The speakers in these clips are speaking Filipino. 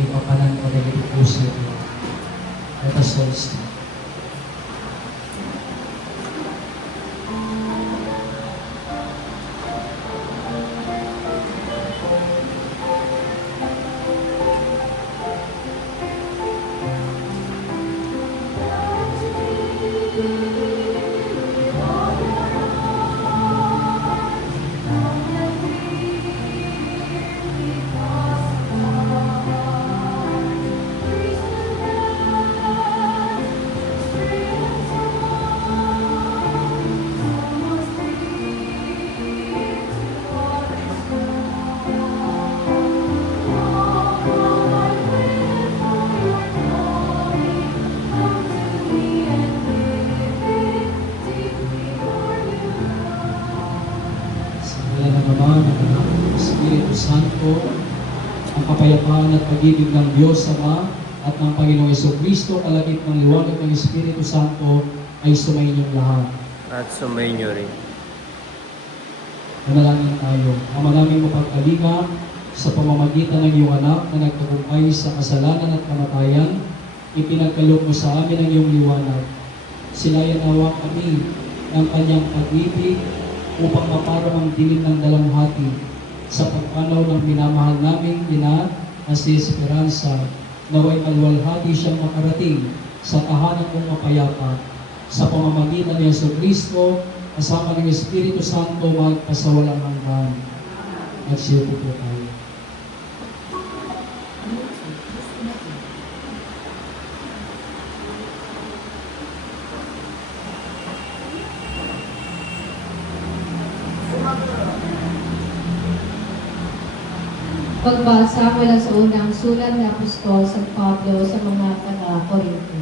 kay papanan ko na puso niya. Let us all stand. Espiritu Santo, ang kapayapaan at pag-ibig ng Diyos Ama at ng Panginoong Jesucristo, kalagip ng liwanag ng Espiritu Santo ay sumayinyong lahat. At sumainyo rin. Manalangin tayo. Ama namin mapagkalinga sa pamamagitan ng iyong anak na nagtagumpay sa kasalanan at kamatayan, ipinagkaloob mo sa amin ang iyong liwanag. Silayan nawa kami ng kanyang pag-ibig upang maparang ang dilim ng dalamhati sa pagpanaw ng minamahal naming ina na si Esperanza, naway malwalhati siyang makarating sa tahanan mong mapayapa sa pamamagitan ni Jesucristo kasama ng Espiritu Santo magpasawalang hanggan. Magsiupo po tayo. Pagbasa mula sa unang sulat ng Apostol San Pablo sa mga taga-Korinto.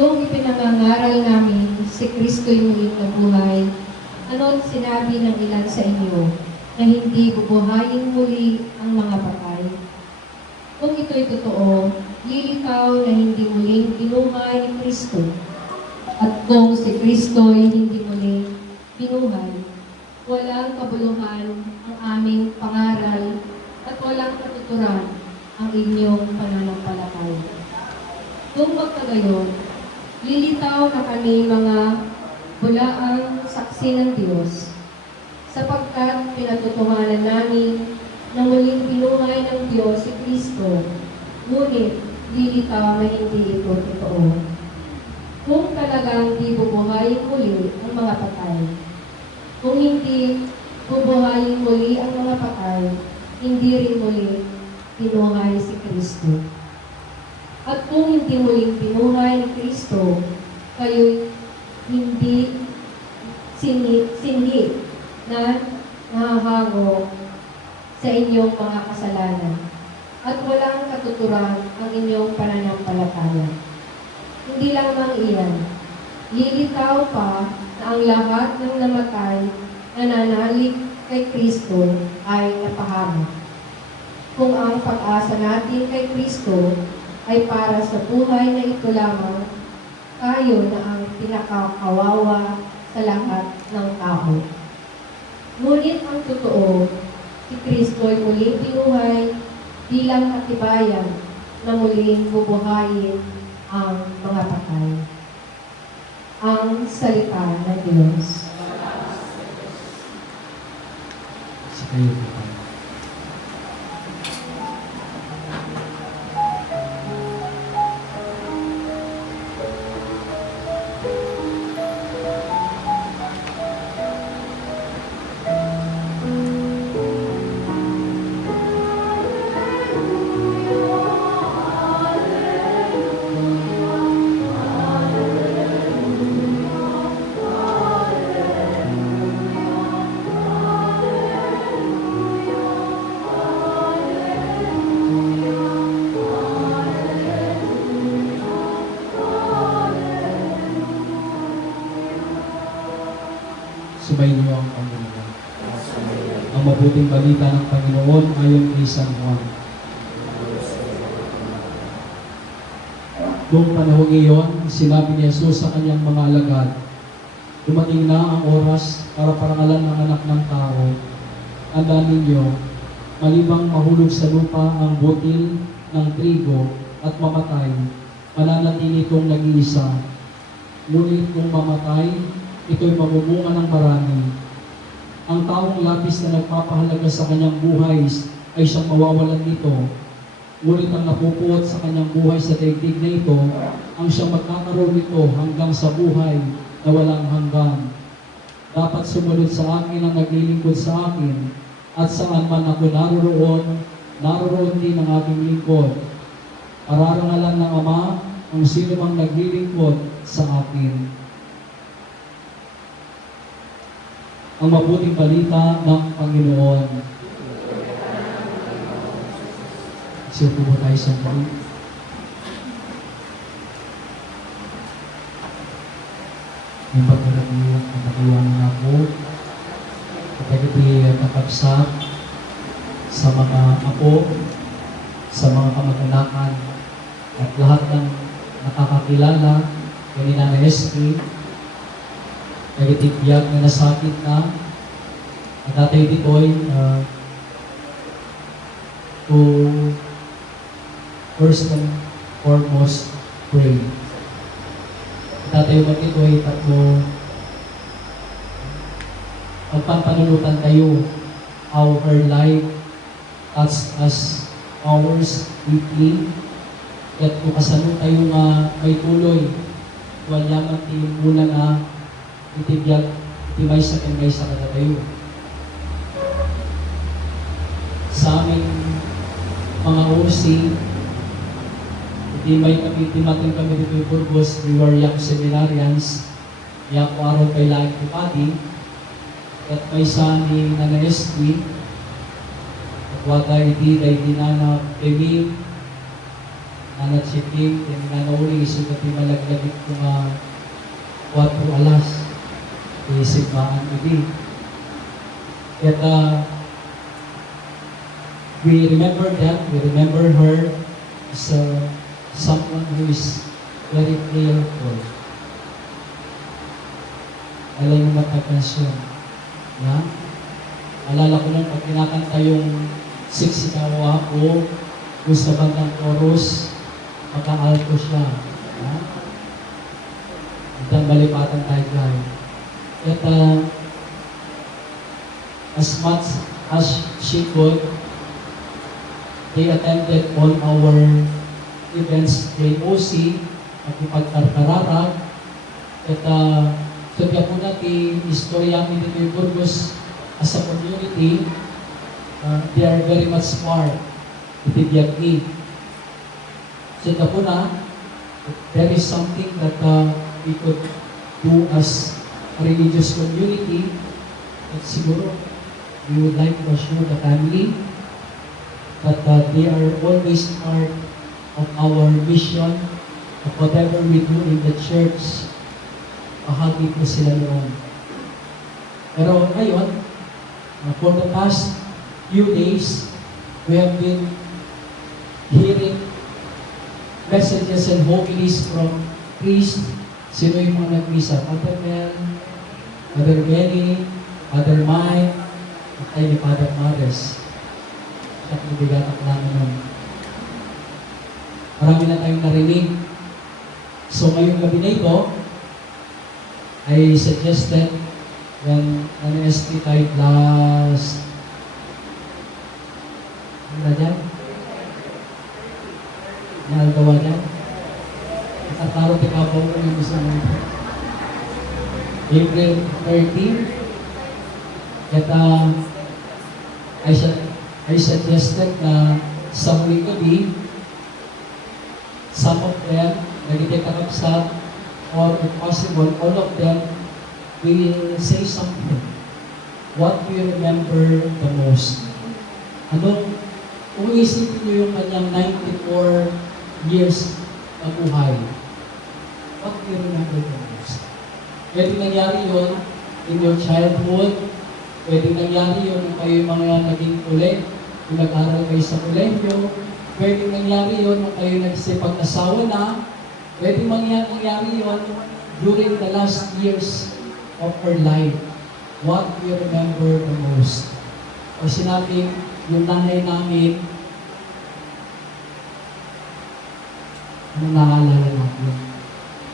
Kung ipinangangaral namin si Kristo'y muling nabuhay, ano't sinabi ng ilan sa inyo na hindi bubuhayin muli ang mga patay? Kung ito'y totoo, lilitaw na hindi muling binuhay ni Kristo. At kung si Kristo'y hindi muling binuhay, walang kabuluhan ang aming pangaral at walang katuturan ang inyong pananampalataya. Kung magkagayon, lilitaw na kami mga bulaang saksi ng Diyos, sapagkat pinatutuhanan namin na muling binuhay ng Diyos si Kristo, ngunit lilitaw na hindi ito totoo. Kung talagang di bubuhayin muli ang mga patay, kung hindi bubuhayin muli ang mga patay, hindi rin muli binuhay si Kristo. At kung hindi muling binuhay ni Kristo, kayo'y hindi sinhi na nahahango sa inyong mga kasalanan at walang katuturan ang inyong pananampalataya. Hindi lamang iyan, lilitaw pa na ang lahat ng namatay na nananalig kay Kristo ay napahamak. Kung ang pag-asa natin kay Kristo ay para sa buhay na ito lamang, tayo na ang pinakakawawa sa lahat ng tao. Ngunit ang totoo, si Kristo ay muling binuhay bilang katibayan na muling bubuhayin ang mga patay. Ang salita ng Diyos. Sa kayo po tayo. Subayin niyo ang Panginoon. Ang mabuting balita ng Panginoon ayon kay San Juan. Noong panahon iyon, sinabi ni Jesus sa kanyang mga alagad, dumating na ang oras para parangalan ng anak ng tao. Tandaan ninyo, malibang mahulog sa lupa ang butil ng trigo at mamatay, mananatili itong nag-iisa. Ngunit kung mamatay, ito'y mamumunga ng marami. Ang taong labis na nagpapahalaga sa kanyang buhay ay siyang mawawalan nito. Ngunit ang napupuot sa kanyang buhay sa daigdig na ito, ang siyang magkakaroon nito hanggang sa buhay na walang hanggan. Dapat sumunod sa akin ang naglilingkod sa akin, at saan man ako naroon din ang aking lingkod. Pararangalan ng Ama ang sino mang naglilingkod sa akin. Ang mabuting balita ng Panginoon. Siya po tayo sa muli. Yung pagkakatiwan na po, kapag ito'y nakapsat sa mga apo, sa mga kamag-anakan, at lahat ng nakakakilala kay Nanay Estri, nagitibiyag na nasakit na, at tatay dito'y to first and foremost pray. Tatay mo dito'y tatlo magpapanulutan kayo how her life touched us ours deeply. At kung kasano tayo nga may tuloy, walyaman tayo muna nga itibiyag, itimay sa kada tayo. Sa aming mga OC, timating kami dito yung Burgos, we were young seminarians, young ko araw kay Laing Tipati, at may sa ni Nanay Estri, at wata iti day dinana kemi, nanat siking, tinanawuli, isugat yung malaglagit ko nga 4 alas, isigmaan iti. At we remember that, we remember her as someone who is very prayerful. Alay mo matagkasyon. Ya? Alala ko lang pag kinakanta yung siksikawa ko, gusto bandang chorus, maka-alto siya. Ya? At balipatan tayo guys. At as much as she could, they attended all our events kay OC at ipagkarkararag. At sabihan po natin, istorya kami dito yung Burgos as a community, they are very much smart. Itibiyag ni. Sabihan po na, there is something that we could do as a religious community. At siguro, we would like to assure the family that they are always part of our mission, of whatever we do in the church. Bahagi po sila noon. Pero ngayon, for the past few days, we have been hearing messages and homilies from priests. Sino yung mga nagmisa? Father Mel, Father Benny, Father Mike, at ay ni Father Mares. At nabigatak namin nun. Marami na tayong narinig. So ngayong gabi na ito, I suggested when an ST type last ano na dyan? Nalagawa dyan? Itataro tikabaw ko yung gusto naman. April 13, at I suggested na sa huling gabi, some of them, nagtitakapsat, or if possible, all of them will say something. What do you remember the most? Kung isipin niyo yung kanyang 94 years na buhay, what do you remember the most? Pwede nangyari yun in your childhood, pwede nangyari yun kung kayo yung mga naging ulit, kung nag-aral kayo sa kolehiyo, pwede nangyari yun kung kayo nagsipag-asawa na, pwede mangyari yun during the last years of her life. What do you remember the most? O sinabing, yung nanay namin, ano naalala natin?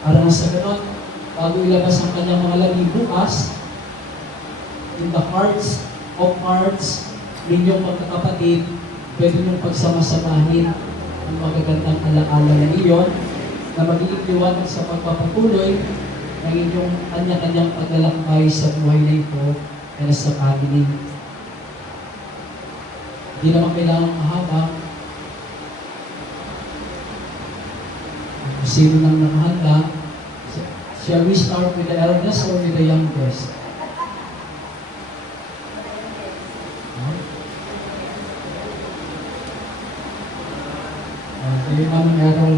Para nang sa ganon, bago ilabas ang kanyang mga labi bukas, in the hearts of hearts, ninyong magkakapatid, pwede niyong pagsamasamahin ang magagandang alaala na iyon na magiging liwanag sa pagpapatuloy ng inyong kanya-kanyang paglalakbay sa buhay na ito and sa family. Hindi naman kailangan mahaba. Kung sino nang nakahanda, shall we start with the eldest or with the youngest? Kayo naman Errol.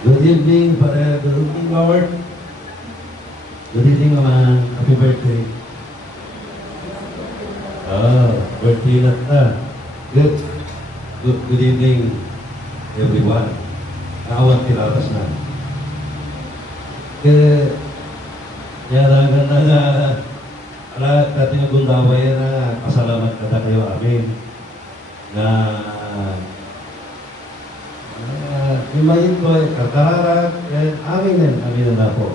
Good evening, Father. Good evening, Lord. Good evening, Mama. Happy birthday. Birthday na ta. Good evening, everyone. Kaawat kilatas na. Kaya ala tinagundaway na pasalamat kada kayo amin na Imayin ko ay katarara, amin na po.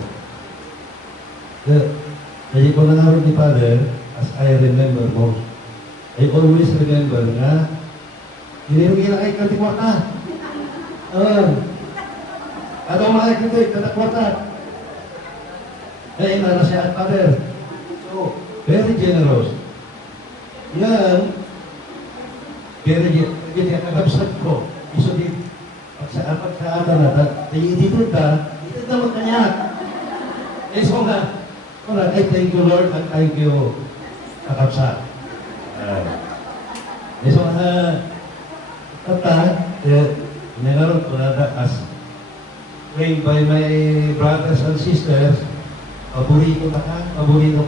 Jadi ko na naroon ni Father, as I remember mo, I always remember na hinirugin na kayo katikwata. Ano mga kita ay katikwata? Eh, inara siya at Father. So, very generous. Ngayon, very kakabsat ko. Iso din, pagsaata na, dito na magkanyak. Eh, so nga, ay thank you Lord, at thank you, kakabsat. Eh, so nga, nagaroon ko na as trained by my brothers and sisters, paborito ka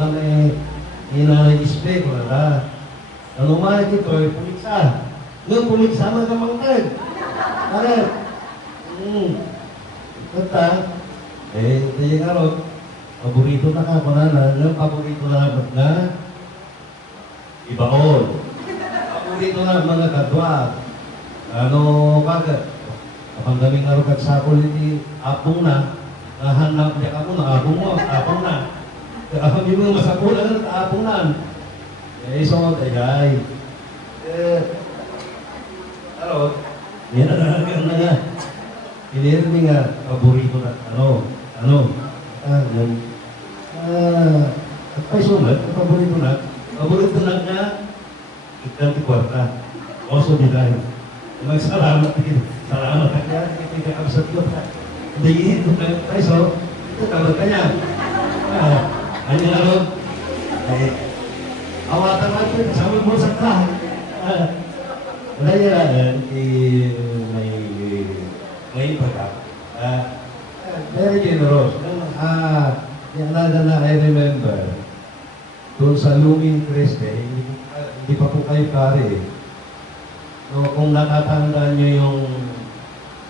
na inalispe ko na. Ano mga ito, puliksa. Nung puliksa mo ka mangtag. Ano? Kata, tayo nga ron, paborito na ka, nung paborito na ibaon. Paborito na mga kadwa. Ano kagad? Kapag daming nga ron kagsakol ni apong na, nahanap niya ka mo, naapong mo, apong na. Kapag yung mga masakulan na, naapong na. So, ay, yan na nga. Pinirmi nga, paborito na, at pa sulat, paborito na nga, ikang kwarta. Also, dahil, magsalamat din. Salamat ka niya, hindi ka absat ko. Hindi, ito tayo, so, ito tawag ka niya. Ano nga ron? Awatan natin, kasama mo sa ka. Wala yan, may pagkak. Very generous. Yan na I remember, doon sa Luming Creste, hindi pa po kayo pare. So, kung natatandaan nyo yung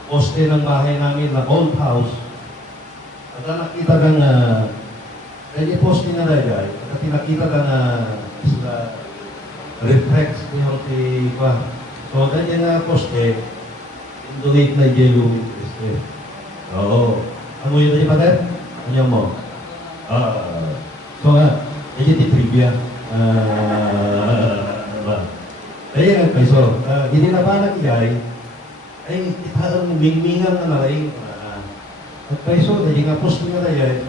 poste ng bahay namin na old house, at nakita ka nga, kaya poste nga na guys, at nakita ka nga sa reflex yung tipa. So, ganyan nga poste, indonate na yung Luming Creste. Oo. Ano yun na yung pater? Ano mo? So nga, medyo di trivia. Kaya nga, so, hindi na pa nagigay, ay, itarang mingmingan na naray. At peso, hindi nga poste nga na yan.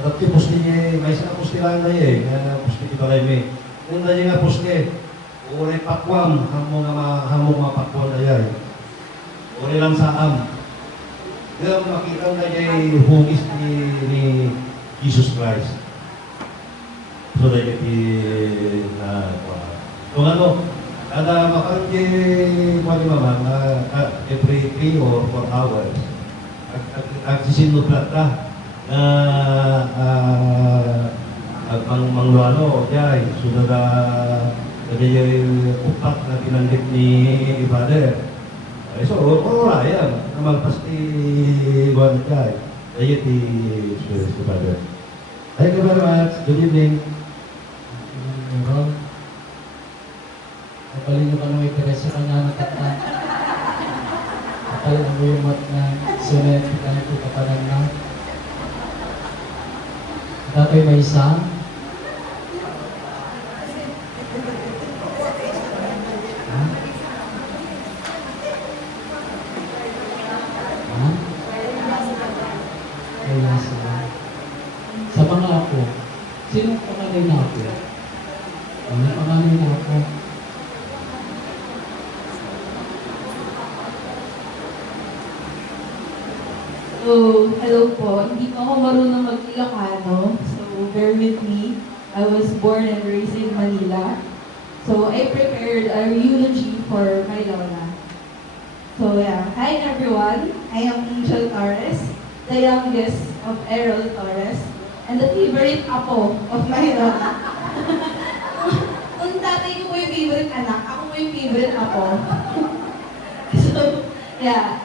At di poste niya, may isa na poste lang na yan. Poste kita lang may. Kung na niya nga poste, uri pakwam, hamong mga pakwam na yan. Uri lang saam. Kaya makita na niya hugis ni Jesus Christ. So, dahil kung ano, kada makaroon kung mama, every 3 or 4 hours, agsisinutlat ka na mangluano, jay, sunod na yung upak na pinanggit ni Father. So, wala yan. Naman pasti buwan jay. Ayun si Father. Thank you very much. Good evening. Nabalin nyo ka nung ipires sa kanya ng tata. Kapal ang yung mat na sunet, kahit ito kapanan na. Dato'y may isa. Ha? Ha? Kaya sila. Sa mga apo, sino ang panganay na apo? Ano ang panganay na apo? So, hello po. Hindi po ako marunong mag-Ilocano. So, bear with me. I was born and raised in Manila. So, I prepared a eulogy for my lola. So, yeah. Hi, everyone. I am Angel Torres, the youngest of Errol Torres, and the favorite apo of my lola. Kung tatay ko po yung favorite anak, ako po yung favorite apo. So, yeah.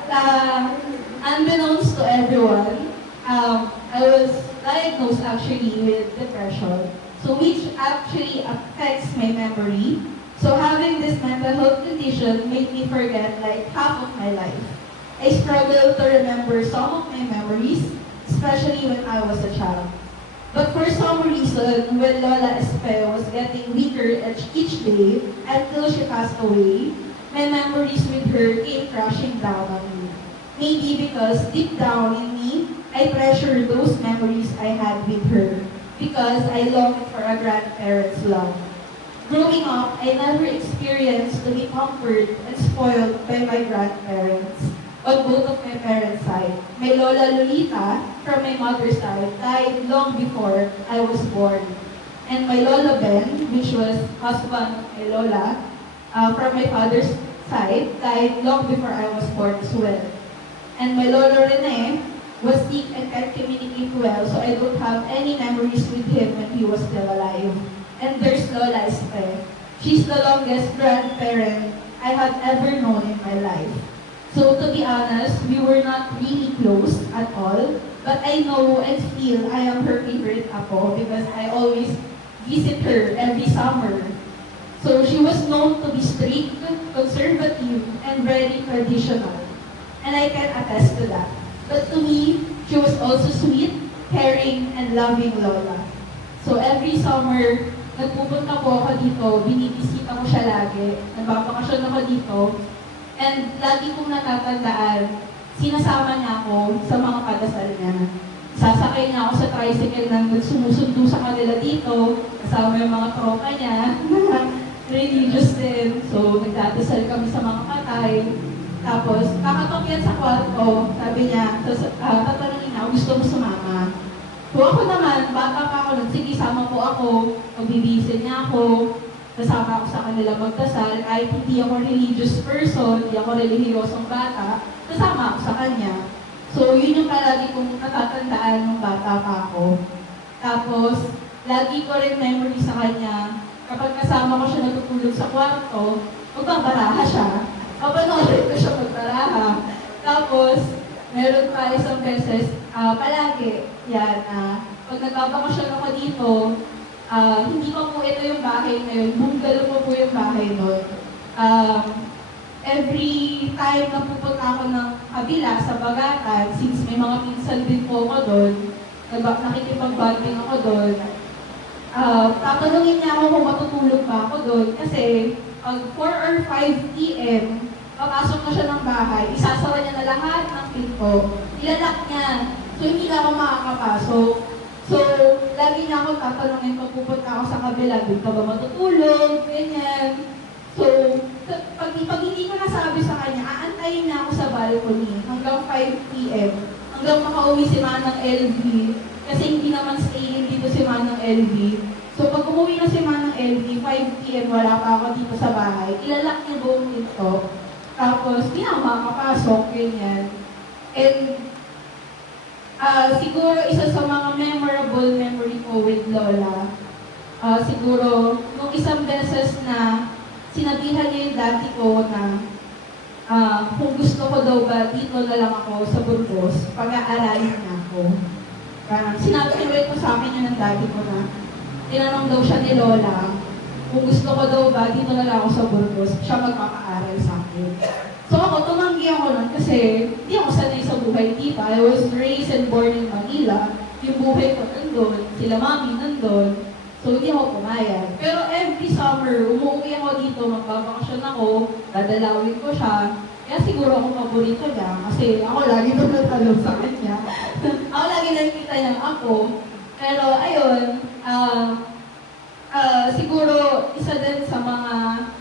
Unbeknownst to everyone, I was diagnosed actually with depression, so which actually affects my memory. So having this mental health condition made me forget like half of my life. I struggle to remember some of my memories, especially when I was a child. But for some reason, when Lola Espe was getting weaker each day until she passed away, my memories with her came crashing down on me. Maybe because deep down in me, I treasure those memories I had with her because I longed for a grandparent's love. Growing up, I never experienced to be comforted and spoiled by my grandparents on both of my parents' side. My Lola Lolita, from my mother's side, died long before I was born. And my Lola Ben, which was husband of my Lola, from my father's side, died long before I was born as well. And my Lola Rene was sick and can't communicate well, so I don't have any memories with him when he was still alive. And there's Lola Espe. She's the longest grandparent I have ever known in my life. So to be honest, we were not really close at all, but I know and feel I am her favorite apo because I always visit her every summer. So she was known to be strict, conservative, and very traditional. And I can attest to that. But to me, she was also sweet, caring, and loving Lola. So every summer, nagpupunta po ako dito, binibisita ko siya lagi, nagbabakasyon ako dito, and lagi kong natatandaan, sinasama niya ako sa mga padasal niya. Sasakay niya ako sa tricycle na sumusundo sa kanila dito, kasama yung mga tropa niya, religious din. So nagdadasal kami sa mga patay. Tapos, kakatok yan sa kwarto, sabi niya, tatanungin niya, gusto mo sumama? So ako naman, bata pa ako nun, sige, sama po ako, magbibisin niya ako, kasama ako sa kanila magdasal, kahit hindi ako religious person, hindi ako relihiyosong bata, kasama ako sa kanya. So yun yung palagi kong natatandaan nung bata pa ako. Tapos, lagi ko rin memory sa kanya, kapag kasama ko siya natutulog sa kwarto, magbabaraha siya. Kapanood ko siya magbaraha. Tapos, meron pa isang beses, palagi, yan, pag nagbabakasyon ako dito, hindi pa po ito yung bahay ngayon, bungalow po po yung bahay nun. Every time na pupunta ako ng kabila sa Bagatan, since may mga pinsan din po ako doon, nakikipag-bonding ako doon, tatanungin niya ako kung matutulog pa ako doon kasi pag 4 or 5 p.m., papasok na siya ng bahay, isasara niya na lahat ng pinto, ilalak niya, so hindi na ako makakapasok. So, lagi niya ako tatanungin pag pupunta ako sa kabila, doon ka ba matutulog, ganyan. So, pag hindi ko nasabi sa kanya, aantayin niya ako sa balcony hanggang 5 p.m. hanggang makauwi si Manang LV, kasi hindi naman stay dito si Manang LV. So, pag umuwi na si Manang LV, 5 p.m. wala pa ako dito sa bahay, ilalak niya buong pinto. Tapos, hindi na ako makakapasok, ganyan. And, siguro isa sa mga memorable memory ko with Lola, siguro, nung isang beses na sinabihan niya yung dati ko na kung gusto ko daw ba, dito na lang ako sa Burgos, pag-aaralin niya ako. Parang sinabi ko sa akin yun ng dati ko na tinanong daw siya ni Lola kung gusto ko daw ba, dito na lang ako sa Burgos, siya magpapaaral sa akin. So ako, tumanggi ako nun kasi hindi ako sanay sa buhay dito. I was raised and born in Manila. Yung buhay ko nandun, sila mami nandun. So hindi ako pumayag. Pero every summer, umuwi ako dito, magbabakasyon ako, dadalawin ko siya. Kaya siguro ako paborito niya kasi ako lagi tumatalo sa kanya. Ako lagi nakikita niya ako. Pero ayun, siguro isa din sa mga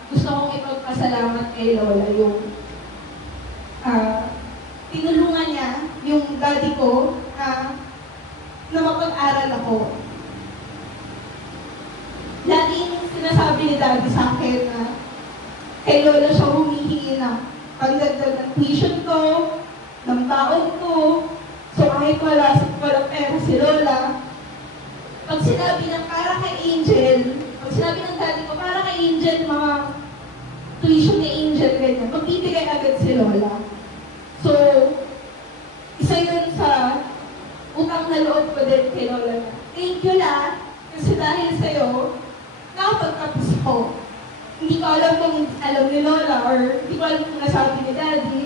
gusto kong ipagpasalamat kay Lola yung tinulungan niya yung daddy ko na mapag-aral ako. Laging sinasabi ni daddy sa akin na kay Lola siya humihingi ng pagdagdag ng tuition ko, ng taon ko. So kahit walang pera si Lola, pag sinabi ng para kay Angel, pag sinabi ng daddy ko para kay Angel, mga tuition ni Angel, ganyan, magbibigay agad si Lola. So, isa yun sa utang na loob ko din kay Lola. Thank you la, kasi dahil sa'yo, nakapagtapos ko. Hindi ko alam kung alam ni Lola or hindi ko alam kung nasabi ni Daddy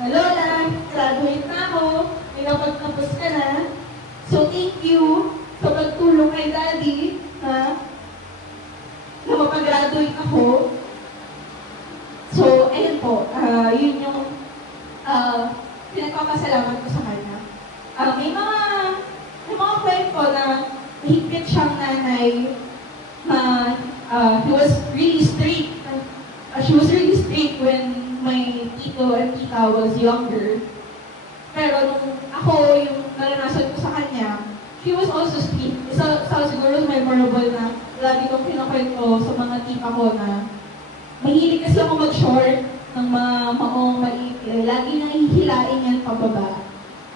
na Lola, graduate na ako, may napagtapos ka na. So, thank you sa pagtulong kay Daddy na mapag-graduate ako. So, ayun po, yun yung pinagpapasalamat ko sa kanya. May mga kwento na mahigpit siyang nanay na he was really strict. She was really strict when my tito and tita was younger. Pero nung ako, yung naranasan ko sa kanya, she was also strict. Isa siguro memorable na lagi kong pinakwento sa mga tita ko na mahilig kasi ako mag-short ng mga maong maikli. Lagi nang hihilain yan pababa.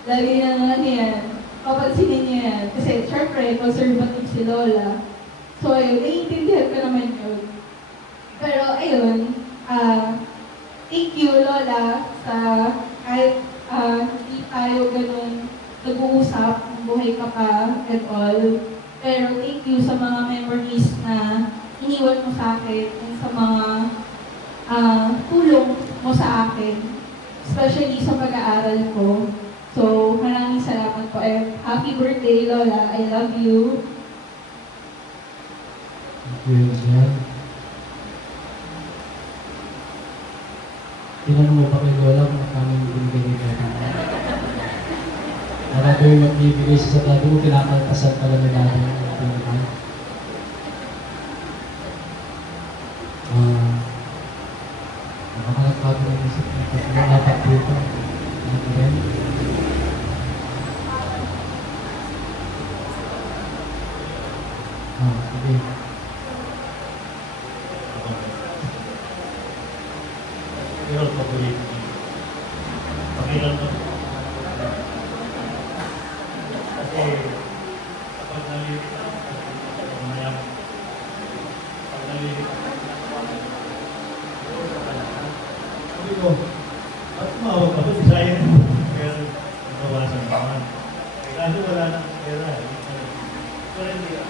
Lagi nang yan, papansinin niya yan. Kasi syempre, conservative si Lola. So ayun, naiintindihan ko naman yun. Pero ayun, thank you Lola sa kahit hindi tayo ganun nag-uusap, buhay ka pa and all. Pero thank you sa mga memories na iniwan mo sa akin and sa mga tulong mo sa akin, especially sa pag-aaral ko. So, maraming salamat po and happy birthday, Lola. I love you. Thank you, Angel. Tinanong mo pa kay Lola kung kaming binibigay ka. Marami yung magbibigay sa daddy mo, kinakaltasan pala ni daddy mo. Nakakalagpago ng isip ng tatlong dapat dito. Ano rin? Sige. Pero paborito niya. Pakiramdam ko. Kasi kapag nalilit ako, mayaman. Pag nalilit ako, sabi ko, ba't tumawag ka ba? Sayang mo. Pero nabawasan naman. Kasi wala nang pera. Pero hindi ka.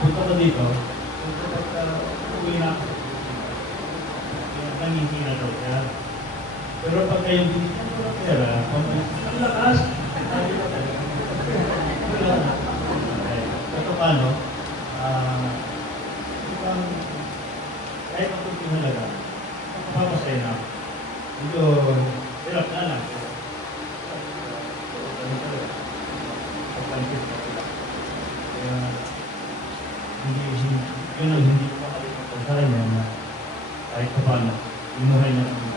Punta ko dito. Kapag uwi na ako. Nangihina daw siya. Pero pag kayo binigyan ko ng pera, ang lakas, sabi ko tayo. Wala na. Ito paano, ibang, kahit ako pinalaga, makapapasaya na. Medyo, hirap na lang. Kaya, hindi ko makalimutan sa kanya na kahit pa paano, inuhay na kami.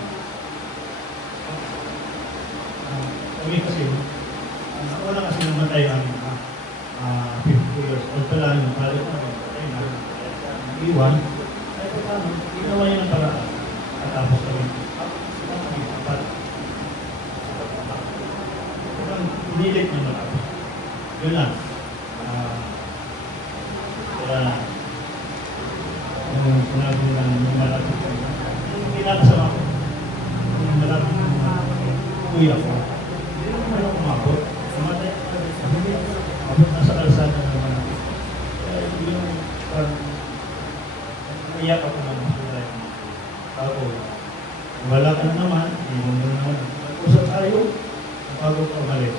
Kami kasi, wala kasi namatay ang 52 years old pa lang yung palit namin. Patay na, iwan. Kahit pa paano, ginawa niya ng paraan. At tapos kami, apat. Pinilit niya matapos. Yun lang. Wala na. Yung sinabi na yung malapit ko. Yung kinakasama ko. Yung malapit ko na kuya ko. Hindi naman ako kumabot. Namatay ako na rin sa hindi. Abot na sa kalsada naman. Kaya yung parang Ako, wala ka na naman, hindi mo na naman. Usap tayo, bago ka umalis.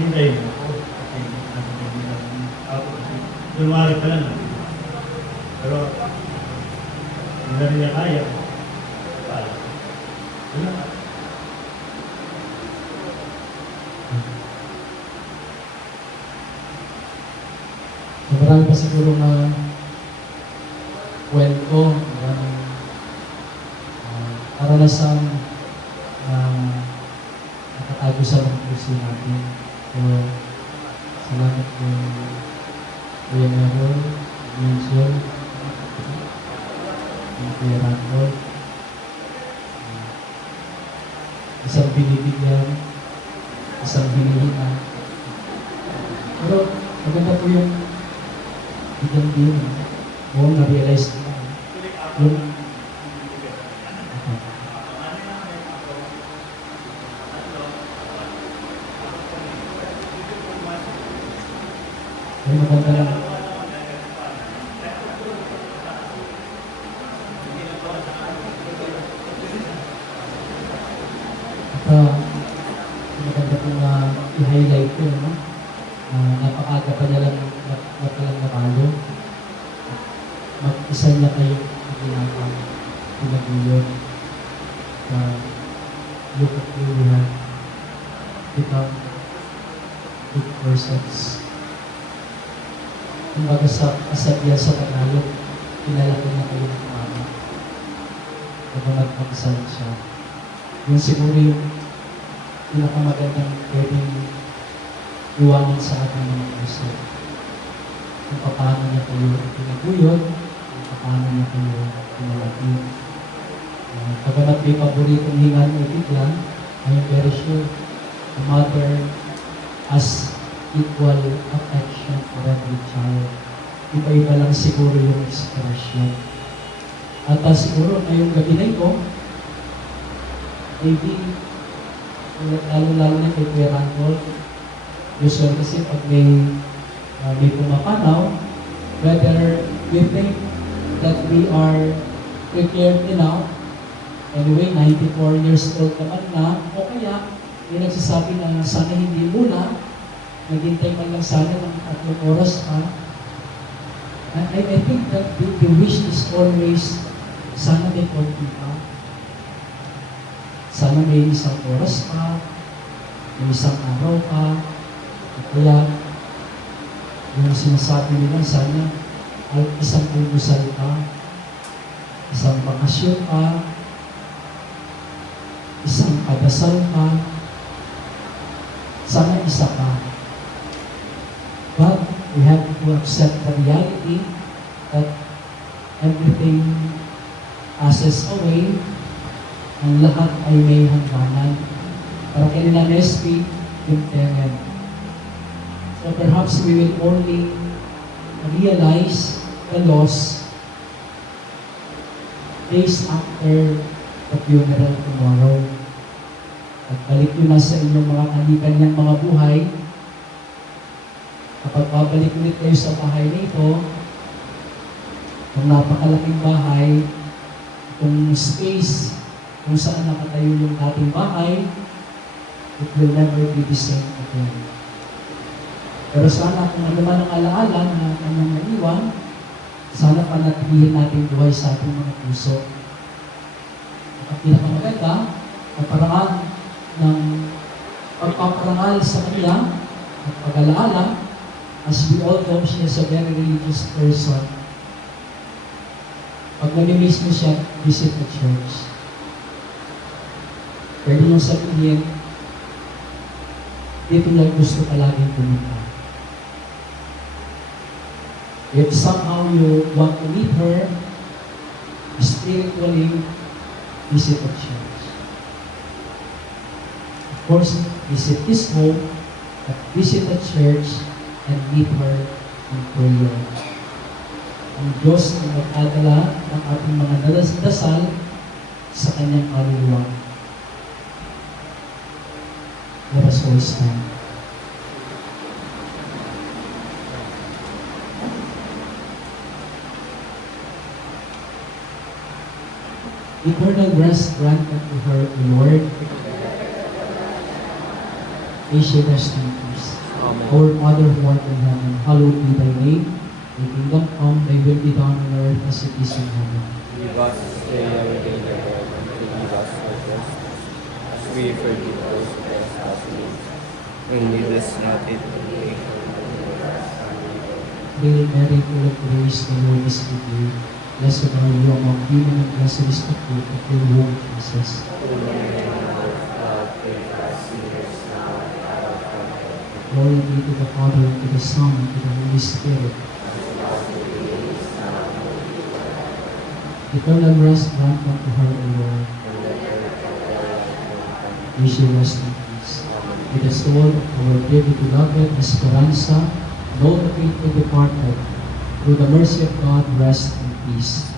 Hintayin mo ako. Kasi hindi naman ako. Lumari ka lang. Pero, hindi na rin niya kaya. Wala. Wala. So, marami pa siguro na kwento, maraming karanasan na nakatago sa mga puso natin. So, salamat po Kuya Merol, Angel, Kuya Randol. Isang binibigyan, isang hinihingan. Pero maganda po yung bigyan din. Oo, na-realize ko na. Yung ay maganda lang. At maganda pong i-highlight ko, no? Napakaaga pa niya lang napalo. Mag-isa niya kayo ginagawa pinag-iyon. Look at who we have become good persons. Kumbaga sa kasabihan sa Tagalog, pinalaki na kayo ng mama. Kapag mag-sal siya. Yun siguro yung pinakamagandang pwedeng iwanan sa ating mga puso. Kung paano niya kayo pinaguyod, kung paano niya kayo pinalaki. Pagamat may paboritong hingan o biglan, I'm very sure the mother has equal affection for every child. Iba-iba lang siguro yung expression. At siguro ngayong gabi na ito, maybe, lalo-lalo na kay Kuya Randol, usually kasi pag may pumapanaw, whether we think that we are prepared enough, anyway, 94 years old naman na, o kaya may nagsasabi na sana hindi muna, naghintay man lang sana ng 3 oras pa. I think that the wish is always sana may konti pa. Sana may 1 oras pa, may 1 araw pa, at kaya yung sinasabi nila sana ay 1 pagdusal pa, 1 bakasyon pa, 1 padasal pa, sana 1 pa. But we have to accept the reality that everything passes away, ang lahat ay may hangganan. Para kanila Nespi, yung parent. So perhaps we will only realize the loss days after the funeral tomorrow. At balik yun na sa inyong mga kanya-kanyang mga buhay. Kapag babalik ulit kayo sa bahay nito, ang napakalaking bahay, itong space kung saan nakatayo yung dating bahay, it will never be the same again. Pero sana kung ano man ang alaala na kanyang naiwan, sana panatilihin natin buhay sa ating mga puso. At pinakamaganda, ang paraan ng pagpaparangal sa kanya at pag-alaala, as we all know, she is a very religious person. Pag nami-miss mo siya, visit the church. Pwede niyong sabihin, dito niya gusto palaging pumunta. If somehow you want to meet her, spiritually, visit the church. Of course, visit his home, but visit the church and meet her in prayer. Ang Diyos na magdadala ng ating mga dasal sa kanyang kaluluwa. Let us all stand. Eternal rest grant unto her, O Lord. May she rest in peace. Amen. Our Father who art in heaven, hallowed be thy name. Thy kingdom come, thy will be done on earth as it is in heaven. Give us this day our daily bread, and forgive us our trespasses, as we forgive those who trespass against us. And lead us not into temptation, Hail Mary, full of grace, the Lord is with you. Blessed are you among women, and blessed is the fruit of your womb, Jesus. Glory be to the Father, and to the Son, and to the Holy Spirit. Eternal rest grant unto her, O Lord. May she rest in peace. May the soul of our dear beloved Esperanza, though the faithful departed, through the mercy of God, rest in peace.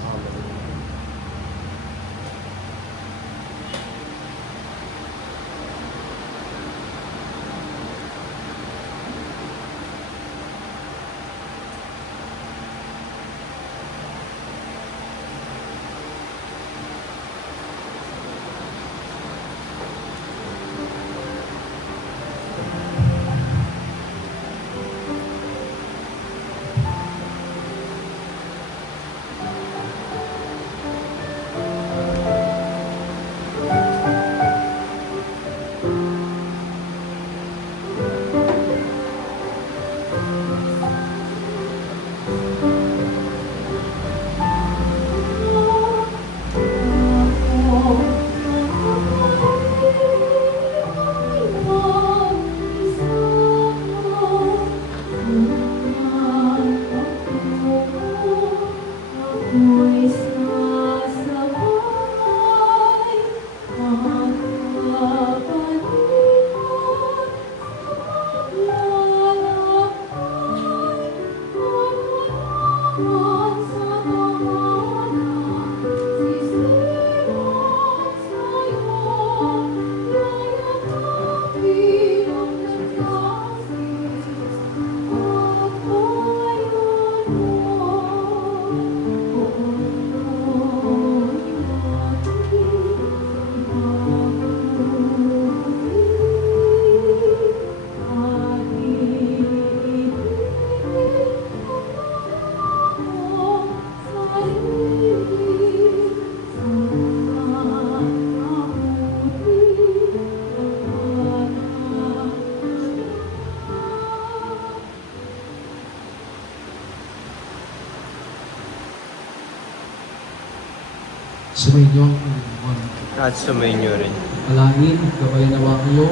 Sumainyo ang Panginoon. at sumainyo rin. Alain at gabayan nawa kayo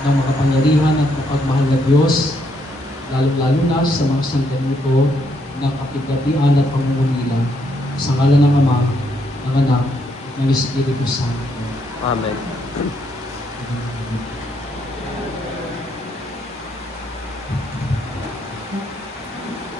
ng makapangyarihan at mapagmahal na Diyos, lalong-lalo na sa mga sangganito ng kapigatian at pangungulila, sa ngalan ng Ama, ng Anak, at ng Espiritu Santo. Amen.